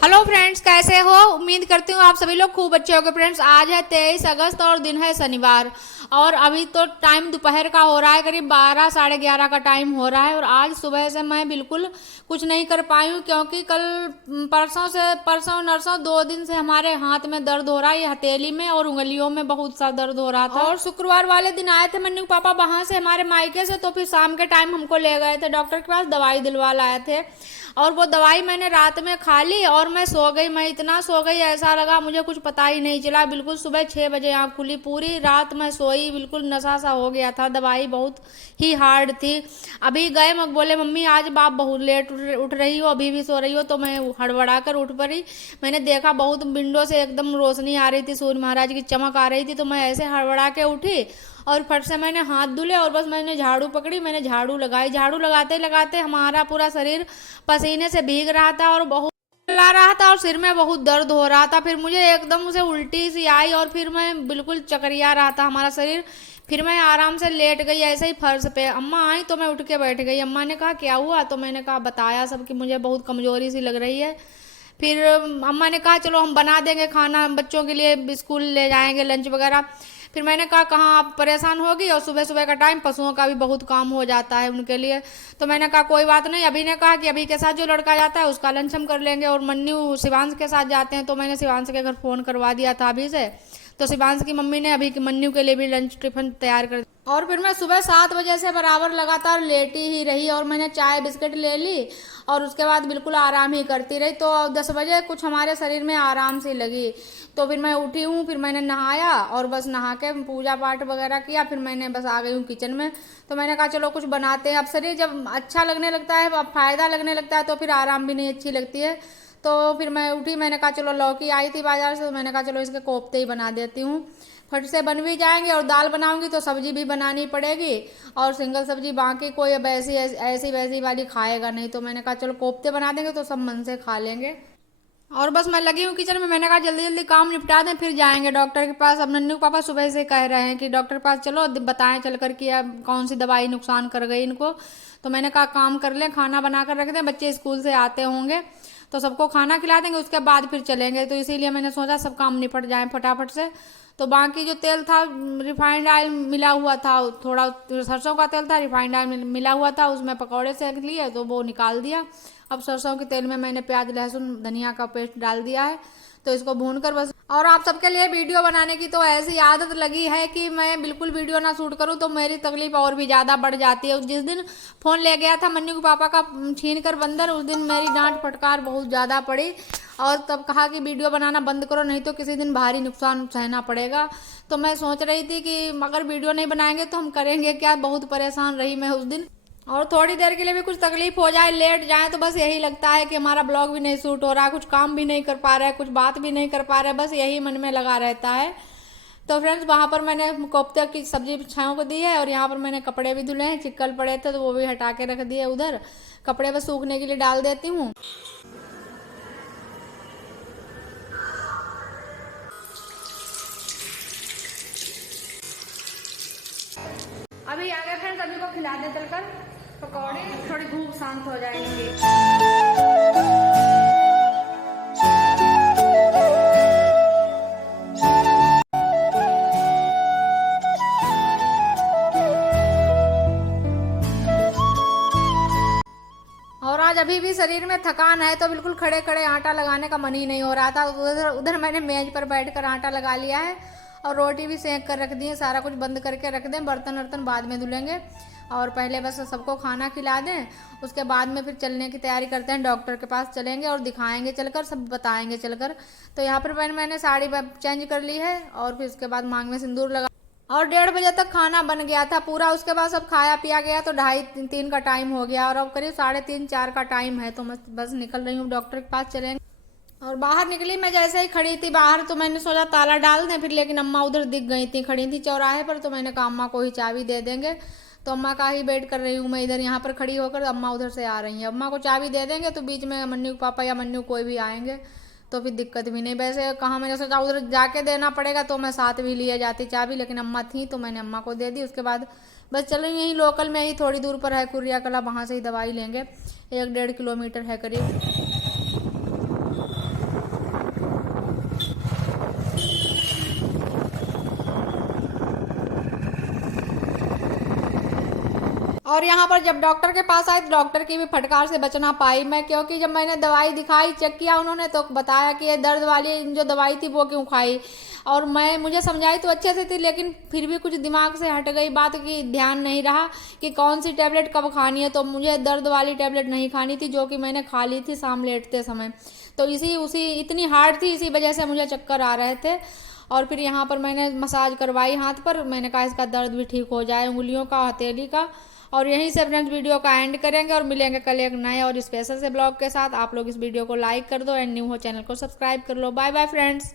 Hello friends, कैसे हो? उम्मीद करती हूँ आप सभी लोग खूब अच्छे होंगे। फ्रेंड्स, आज है 23 अगस्त और दिन है शनिवार और अभी तो टाइम दोपहर का हो रहा है, करीब 12 साढ़े 11 का टाइम हो रहा है। और आज सुबह से मैं बिल्कुल कुछ नहीं कर पाई हूँ क्योंकि कल परसों नरसों 2 दिन से हमारे हाथ में दर्द हो रहा है, ये हथेली में और उंगलियों में बहुत सा दर्द हो रहा था। और शुक्रवार वाले दिन आए थे मन्नू पापा वहां से हमारे मायके से, तो फिर शाम के टाइम हमको ले गए थे डॉक्टर के पास, दवाई दिलवा लाए थे। और वो दवाई मैंने रात में खा ली और मैं सो गई। मैं इतना सो गई, ऐसा लगा मुझे कुछ पता ही नहीं चला। बिल्कुल सुबह 6 बजे आँख खुली, पूरी रात मैं सोई, बिल्कुल नशा सा हो गया था। दवाई बहुत ही हार्ड थी। अभी गए, मग बोले मम्मी आज बाप बहुत लेट उठ रही हो, अभी भी सो रही हो। तो मैं हड़बड़ा कर उठ पड़ी। मैंने देखा बहुत विंडो से एकदम रोशनी आ रही थी, सूर्य महाराज की चमक आ रही थी। तो मैं ऐसे हड़बड़ा के उठी और फट से मैंने हाथ धुले और बस मैंने झाड़ू पकड़ी, मैंने झाड़ू लगाई। झाड़ू लगाते लगाते हमारा पूरा शरीर पसीने से भीग रहा था और बहुत ला रहा था और सिर में बहुत दर्द हो रहा था। फिर मुझे एकदम से उल्टी सी आई और फिर मैं बिल्कुल चकरिया रहा था हमारा शरीर। फिर मैं आराम से लेट गई ऐसे ही फर्श पे। अम्मा आई तो मैं उठ के बैठ गई। अम्मा ने कहा क्या हुआ? तो मैंने कहा बताया सब कि मुझे बहुत कमजोरी सी लग रही है। फिर अम्मा ने कहा चलो हम बना देंगे खाना, बच्चों के लिए स्कूल ले जाएंगे लंच वगैरह। फिर मैंने कहा कहाँ आप परेशान होगी, और सुबह सुबह का टाइम पशुओं का भी बहुत काम हो जाता है उनके लिए। तो मैंने कहा कोई बात नहीं। अभी ने कहा कि अभी के साथ जो लड़का जाता है उसका लंच हम कर लेंगे, और मन्नू शिवांश के साथ जाते हैं। तो मैंने शिवांश के घर फ़ोन करवा दिया था अभी से। तो शिवांश की मम्मी ने अभी मन्नू के लिए भी लंच टिफिन तैयार कर। और फिर मैं सुबह 7 बजे से बराबर लगातार लेटी ही रही और मैंने चाय बिस्किट ले ली और उसके बाद बिल्कुल आराम ही करती रही। तो 10 बजे कुछ हमारे शरीर में आराम सी लगी। तो फिर मैं उठी हूँ, फिर मैंने नहाया और बस नहा के पूजा पाठ वगैरह किया। फिर मैंने बस आ गई हूँ किचन में। तो मैंने कहा चलो कुछ बनाते हैं। अब शरीर जब अच्छा लगने लगता है, अब फायदा लगने लगता है, तो फिर आराम भी नहीं अच्छी लगती है। तो फिर मैं उठी, मैंने कहा चलो लौकी आई थी बाजार से, तो मैंने कहा चलो इसके कोफ्ते ही बना देती हूँ, फट से बन भी जाएंगे। और दाल बनाऊंगी तो सब्जी भी बनानी पड़ेगी, और सिंगल सब्जी बाकी कोई अब ऐसी वैसी वाली खाएगा नहीं। तो मैंने कहा चलो कोफ्ते बना देंगे तो सब मन से खा लेंगे। और बस मैं लगी हूँ किचन में। मैंने कहा जल्दी जल्दी काम निपटा दें, फिर जाएंगे डॉक्टर के पास। अब नन्नू पापा सुबह से कह रहे हैं कि डॉक्टर के पास चलो, बताएं चल कर कि अब कौन सी दवाई नुकसान कर गई इनको। तो मैंने कहा काम कर लें, खाना बना कर रख दें, बच्चे स्कूल से आते होंगे तो सबको खाना खिला देंगे, उसके बाद फिर चलेंगे। तो इसीलिए मैंने सोचा सब काम निपट जाए फटाफट से। तो बाकी जो तेल था, रिफाइंड ऑयल मिला हुआ था, थोड़ा सरसों का तेल था, रिफाइंड ऑयल मिला हुआ था, उसमें पकौड़े सेक लिए तो वो निकाल दिया। अब सरसों के तेल में मैंने प्याज लहसुन धनिया का पेस्ट डाल दिया है, तो इसको भून कर बस। और आप सबके लिए वीडियो बनाने की तो ऐसी आदत लगी है कि मैं बिल्कुल वीडियो ना शूट करूं तो मेरी तकलीफ और भी ज़्यादा बढ़ जाती है। जिस दिन फ़ोन ले गया था मन्नू के पापा का छीन कर बंदर, उस दिन मेरी डांट फटकार बहुत ज़्यादा पड़ी और तब कहा कि वीडियो बनाना बंद करो, नहीं तो किसी दिन भारी नुकसान सहना पड़ेगा। तो मैं सोच रही थी कि अगर वीडियो नहीं बनाएंगे तो हम करेंगे क्या। बहुत परेशान रही मैं उस दिन। और थोड़ी देर के लिए भी कुछ तकलीफ हो जाए, लेट जाए, तो बस यही लगता है कि हमारा ब्लॉग भी नहीं शूट हो रहा है, कुछ काम भी नहीं कर पा रहा है, कुछ बात भी नहीं कर पा रहे, बस यही मन में लगा रहता है। तो फ्रेंड्स, वहाँ पर मैंने कोफ्ते की सब्जी छाँव को दी है और यहाँ पर मैंने कपड़े भी धुले हैं, चिक्कल पड़े थे तो वो भी हटा के रख दिए उधर। कपड़े बस सूखने के लिए डाल देती हूँ। अभी आ गए फ्रेंड्स, अभी को खिला दे चलकर पकौड़े, थोड़ी भूख शांत हो जाएगी। और आज अभी भी शरीर में थकान है, तो बिल्कुल खड़े खड़े आटा लगाने का मन ही नहीं हो रहा था। उधर उधर मैंने मेज पर बैठकर आटा लगा लिया है और रोटी भी सेंक कर रख दी है। सारा कुछ बंद करके रख दें, बर्तन वर्तन बाद में धुलेंगे और पहले बस सबको खाना खिला दें, उसके बाद में फिर चलने की तैयारी करते हैं। डॉक्टर के पास चलेंगे और दिखाएंगे चलकर, सब बताएंगे चलकर। तो यहाँ पर मैंने साड़ी चेंज कर ली है और फिर उसके बाद मांग में सिंदूर लगा और 1:30 बजे तक खाना बन गया था पूरा। उसके बाद सब खाया पिया गया तो 2:30-3 का टाइम हो गया और अब करीब 3:30-4 का टाइम है। तो मैं बस निकल रही हूँ, डॉक्टर के पास चलेंगे। और बाहर निकली मैं, जैसे ही खड़ी थी बाहर तो मैंने सोचा ताला डाल दें, फिर लेकिन अम्मा उधर दिख गई थी, खड़ी थी चौराहे पर। तो मैंने कहा अम्मा को ही चाबी दे देंगे। तो अम्मा का ही वेट कर रही हूँ मैं इधर, यहाँ पर खड़ी होकर। अम्मा उधर से आ रही हैं, अम्मा को चाबी दे देंगे तो बीच में मन्नू पापा या मन्नू कोई भी आएंगे तो फिर दिक्कत भी नहीं। वैसे कहाँ मैंने सोचा उधर जाके देना पड़ेगा तो मैं साथ भी लिए जाती चाबी, लेकिन अम्मा थी तो मैंने अम्मा को दे दी। उसके बाद बस चलो, यहीं लोकल में ही थोड़ी दूर पर है कुरिया कला, वहाँ से ही दवाई लेंगे, 1-1.5 किलोमीटर है करीब। और यहाँ पर जब डॉक्टर के पास आई तो डॉक्टर की भी फटकार से बच ना पाई मैं, क्योंकि जब मैंने दवाई दिखाई, चेक किया उन्होंने तो बताया कि ये दर्द वाली जो दवाई थी वो क्यों खाई। और मुझे समझाई तो अच्छे से थी, लेकिन फिर भी कुछ दिमाग से हट गई बात की, ध्यान नहीं रहा कि कौन सी टैबलेट कब खानी है। तो मुझे दर्द वाली टैबलेट नहीं खानी थी, जो कि मैंने खा ली थी शाम लेटते समय। तो उसी इतनी हार्ड थी, इसी वजह से मुझे चक्कर आ रहे थे। और फिर यहाँ पर मैंने मसाज करवाई हाथ पर, मैंने कहा इसका दर्द भी ठीक हो जाए, उंगलियों का, हथेली का। और यहीं से फ्रेंड्स वीडियो का एंड करेंगे और मिलेंगे कल एक नए और स्पेशल से ब्लॉग के साथ। आप लोग इस वीडियो को लाइक कर दो एंड न्यू हो चैनल को सब्सक्राइब कर लो। Bye bye friends.